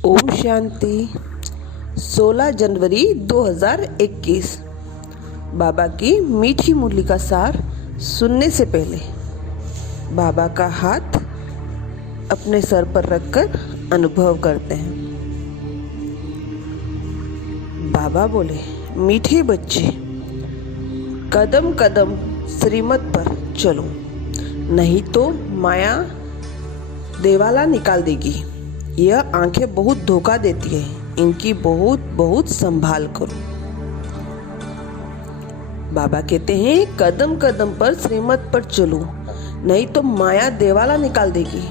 ओम शांति। 16 जनवरी 2021। बाबा की मीठी मुरली का सार सुनने से पहले बाबा का हाथ अपने सर पर रखकर अनुभव करते हैं। बाबा बोले, मीठे बच्चे, कदम कदम श्रीमत पर चलो, नहीं तो माया देवाला निकाल देगी। यह आंखें बहुत धोखा देती है, इनकी बहुत बहुत संभाल करो। बाबा कहते हैं, कदम कदम पर श्रीमत पर चलो, नहीं तो माया देवाला निकाल देगी।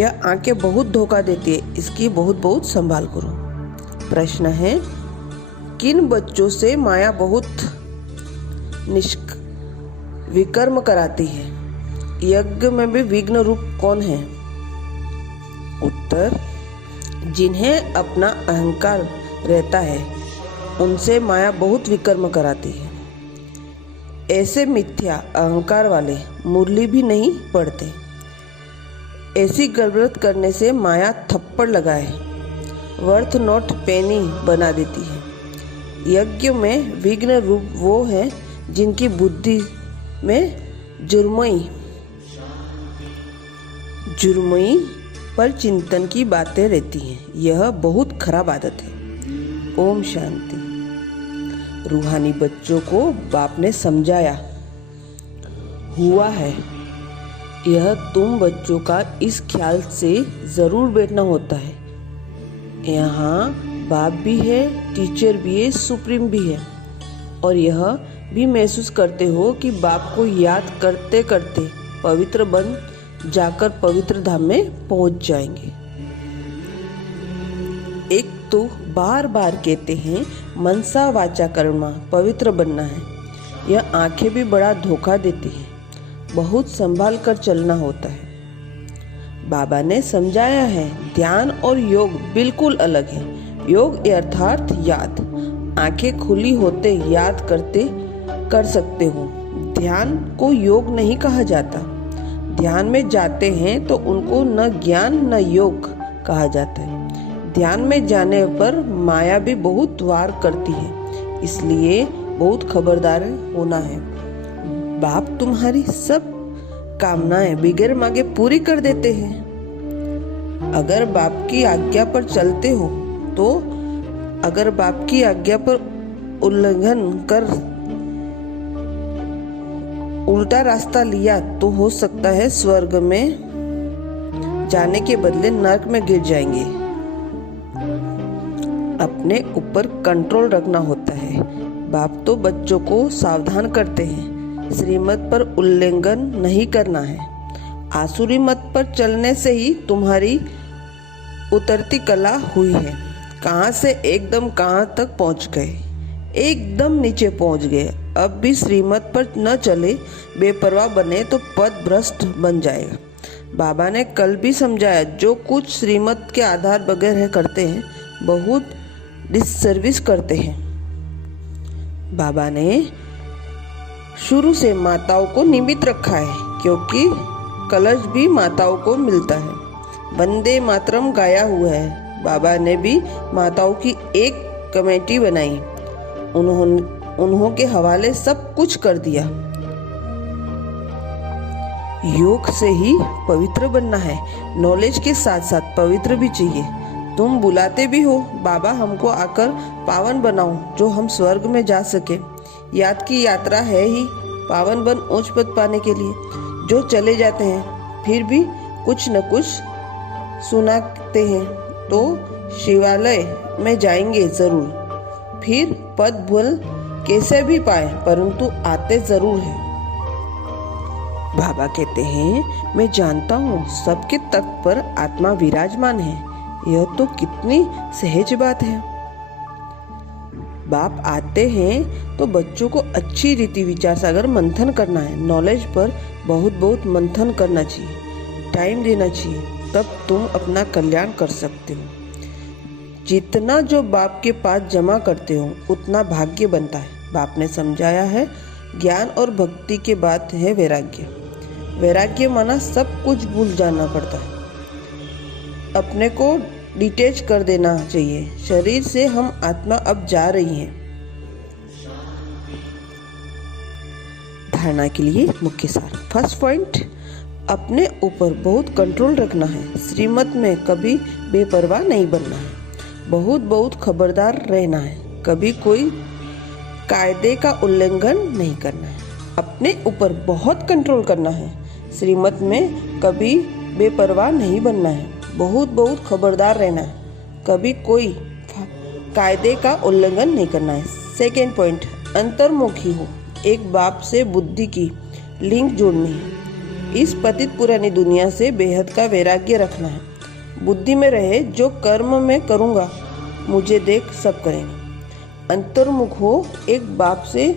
यह आंखें बहुत धोखा देती है, इसकी बहुत बहुत संभाल करो। प्रश्न है, किन बच्चों से माया बहुत विकर्म कराती है? यज्ञ में भी विघ्न रूप कौन है? उत्तर, जिन्हें अपना अहंकार रहता है उनसे माया बहुत विकर्म कराती है। ऐसे मिथ्या अहंकार वाले मुरली भी नहीं पढ़ते। ऐसी गड़बड़ करने से माया थप्पड़ लगाए वर्थ नॉट पेनी बना देती है। यज्ञ में विघ्न रूप वो है जिनकी बुद्धि में जुर्मई पर चिंतन की बातें रहती हैं। यह बहुत खराब आदत है। ओम शांति। रूहानी बच्चों को बाप ने समझाया हुआ है, यह तुम बच्चों का इस ख्याल से जरूर बैठना होता है। यहाँ बाप भी है, टीचर भी है, सुप्रीम भी है, और यह भी महसूस करते हो कि बाप को याद करते करते पवित्र बन जाकर पवित्र धाम में पहुंच जाएंगे। एक तो बार बार कहते हैं मनसा वाचा कर्मा पवित्र बनना है। यह आंखें भी बड़ा धोखा देती है, बहुत संभाल कर चलना होता है। बाबा ने समझाया है, ध्यान और योग बिल्कुल अलग है। योग अर्थात याद, आंखें खुली होते याद करते कर सकते हो। ध्यान को योग नहीं कहा जाता। ध्यान में जाते हैं तो उनको न ज्ञान न योग कहा जाता है। ध्यान में जाने पर माया भी बहुत वार करती है, इसलिए बहुत खबरदार होना है। बाप तुम्हारी सब कामनाएं बिगैर मांगे पूरी कर देते हैं। अगर बाप की आज्ञा पर चलते हो तो, अगर बाप की आज्ञा पर उल्लंघन कर उल्टा रास्ता लिया तो हो सकता है स्वर्ग में जाने के बदले नरक में गिर जाएंगे। अपने ऊपर कंट्रोल रखना होता है। बाप तो बच्चों को सावधान करते हैं, श्रीमत पर उल्लंघन नहीं करना है। आसुरी मत पर चलने से ही तुम्हारी उतरती कला हुई है। कहाँ से एकदम कहाँ तक पहुँच गए, एकदम नीचे पहुँच गए। अब भी श्रीमत पर न चले, बेपरवाह बने तो पद भ्रष्ट बन जाएगा। बाबा ने कल भी समझाया, जो कुछ श्रीमत के आधार बगैर है करते हैं, बहुत डिससर्विस करते हैं। बाबा ने शुरू से माताओं को निमित्त रखा है, क्योंकि कलश भी माताओं को मिलता है। वंदे मातरम गाया हुआ है। बाबा ने भी माताओं की एक कमेटी बनाई, उन्हों के हवाले सब कुछ कर दिया। योग से ही पवित्र बनना है, नॉलेज के साथ साथ पवित्र भी चाहिए। तुम बुलाते भी हो, बाबा हमको आकर पावन बनाओ जो हम स्वर्ग में जा सके। याद की यात्रा है ही पावन बन उच्च पद पाने के लिए। जो चले जाते हैं फिर भी कुछ न कुछ सुनाते हैं, तो शिवालय में जाएंगे जरूर। फिर पद भूल कैसे भी पाए, परंतु आते जरूर हैं। बाबा कहते हैं, मैं जानता हूँ सबके तख्त पर आत्मा विराजमान है। यह तो कितनी सहज बात है। बाप आते हैं तो बच्चों को अच्छी रीति विचार सागर मंथन करना है। नॉलेज पर बहुत बहुत मंथन करना चाहिए, टाइम देना चाहिए, तब तुम अपना कल्याण कर सकते हो। जितना जो बाप के पास जमा करते हो उतना भाग्य बनता है। बाप ने समझाया है, ज्ञान और भक्ति के बाद है वैराग्य। वैराग्य माना सब कुछ भूल जाना पड़ता है। अपने को डिटैच कर देना चाहिए। शरीर से हम आत्मा अब जा रही है। धारणा के लिए मुख्य सार। फर्स्ट पॉइंट, अपने ऊपर बहुत कंट्रोल रखना है। श्रीमत में कभी बेपरवाह नहीं बनना है। बहुत खबरदार रहना है। कभी कोई कायदे का उल्लंघन नहीं करना है। अपने ऊपर बहुत कंट्रोल करना है। श्रीमत में कभी बेपरवाह नहीं बनना है। बहुत खबरदार रहना है। कभी कोई कायदे का उल्लंघन नहीं करना है। सेकेंड पॉइंट, अंतर्मुखी हो। एक बाप से बुद्धि की लिंक जोड़नी है। इस पतित पुरानी दुनिया से बेहद का वैराग्य रखना है। बुद्धि में रहे, जो कर्म मैं करूँगा मुझे देख सब करेंगे। अंतर्मुख हो, एक बाप से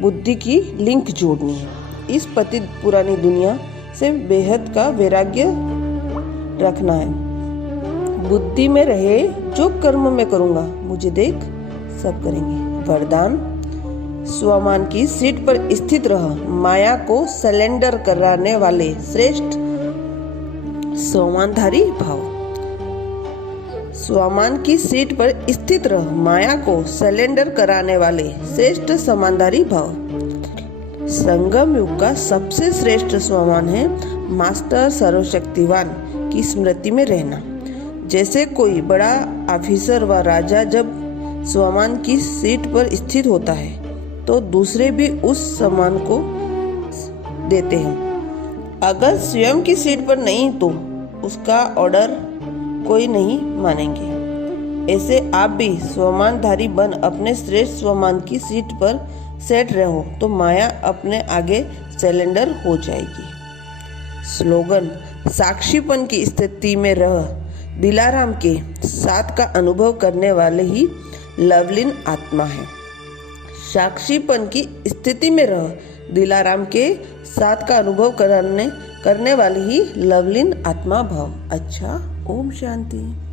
बुद्धि की लिंक जोड़नी है। इस पतित पुरानी दुनिया से बेहद का वैराग्य रखना है। बुद्धि में रहे, जो कर्म मैं करूँगा मुझे देख सब करेंगे। वरदान, स्वमान की सीट पर स्थित रह। माया को सरेंडर कराने वाले श्रेष्ठ स्वमानधारी भाव। स्वमान की सीट पर स्थित रह। माया को सरेंडर कराने वाले श्रेष्ठ स्वमानधारी भाव। संगम युग का सबसे श्रेष्ठ स्वमान है मास्टर सर्वशक्तिवान की स्मृति में रहना। जैसे कोई बड़ा ऑफिसर व राजा जब स्वमान की सीट पर स्थित होता है तो दूसरे भी उस सम्मान को देते हैं। अगर स्वयं की सीट पर नहीं तो उसका ऑर्डर कोई नहीं मानेंगे। ऐसे आप भी स्वमानधारी बन अपने श्रेष्ठ स्वमान की सीट पर सेट रहो तो माया अपने आगे सरेंडर हो जाएगी। स्लोगन, साक्षीपन की स्थिति में रह। दिलाराम के साथ का अनुभव करने वाले ही लवलीन आत्मा है। साक्षीपन की स्थिति में रह। दिलाराम के साथ का अनुभव करने वाली ही लवलीन आत्मा भाव। अच्छा, ओम शांति।